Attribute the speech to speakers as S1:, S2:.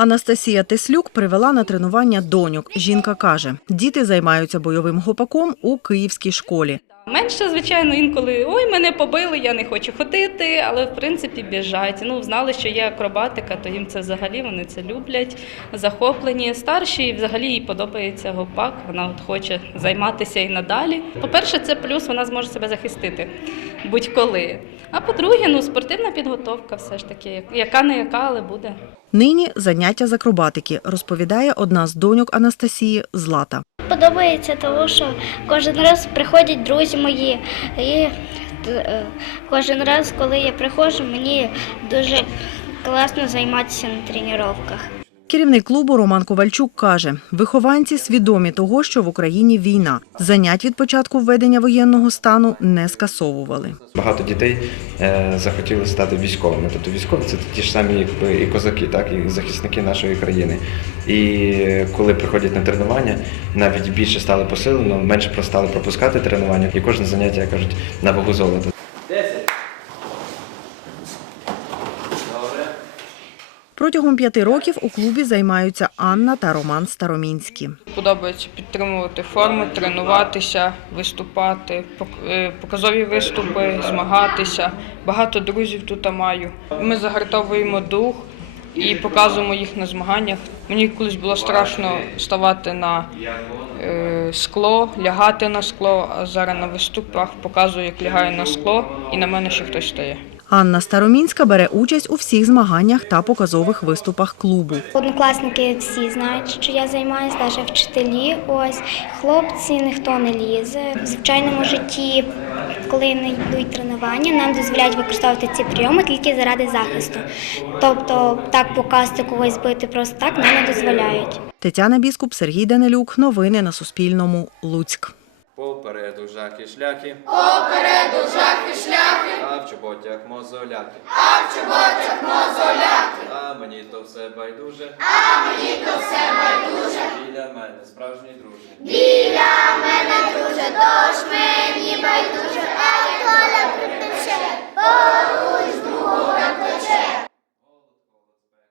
S1: Анастасія Теслюк привела на тренування доньок. Жінка каже, діти займаються бойовим гопаком у київській школі.
S2: Менше, звичайно, інколи ой, мене побили, я не хочу ходити, але в принципі біжать. Ну, знали, що є акробатика, то їм це взагалі вони це люблять, захоплені. Старші взагалі їй подобається гопак. Вона от хоче займатися і надалі. По-перше, це плюс, вона зможе себе захистити будь-коли. А по-друге, ну спортивна підготовка, все ж таки, яка не яка, але буде.
S1: Нині заняття з акробатики, розповідає одна з доньок Анастасії Злата.
S3: Подобається тому, що кожен раз приходять друзі мої. І е, кожен раз, коли я приходжу, мені дуже класно займатися на тренуваннях.
S1: Керівник клубу Роман Ковальчук каже, вихованці свідомі того, що в Україні війна. Занять від початку введення воєнного стану не скасовували.
S4: Багато дітей е, захотіли стати військовими. Тобто військові це ті ж самі і козаки, так і захисники нашої країни. І коли приходять на тренування, навіть більше стали посилено, менше стали пропускати тренування, і кожне заняття кажуть на вагу золота.
S1: Протягом п'яти років у клубі займаються Анна та Роман Старомінські.
S5: Подобається підтримувати форму, тренуватися, виступати, е, показові виступи, змагатися. Багато друзів тут маю. Ми загартовуємо дух і показуємо їх на змаганнях. Мені колись було страшно ставати на е, скло, лягати на скло, а зараз на виступах показую, як лягаю на скло, і на мене ще хтось стає.
S1: Анна Старомінська бере участь у всіх змаганнях та показових виступах клубу.
S3: Однокласники всі знають, що я займаюся, навіть вчителі. Ось хлопці ніхто не лізе. В звичайному житті, коли не йдуть тренування, нам дозволяють використовувати ці прийоми тільки заради захисту. Тобто так показати когось бити просто так нам не дозволяють.
S1: Тетяна Біскуп, Сергій Данилюк. Новини на Суспільному. Луцьк.
S6: Попереду жахи шляхи. Попереду жахи шляхи. А в чоботях мозоляки. А в чоботях мозоляки. А мені то все байдуже. А мені то все байдуже. Біля мене справжній друже. Біля мене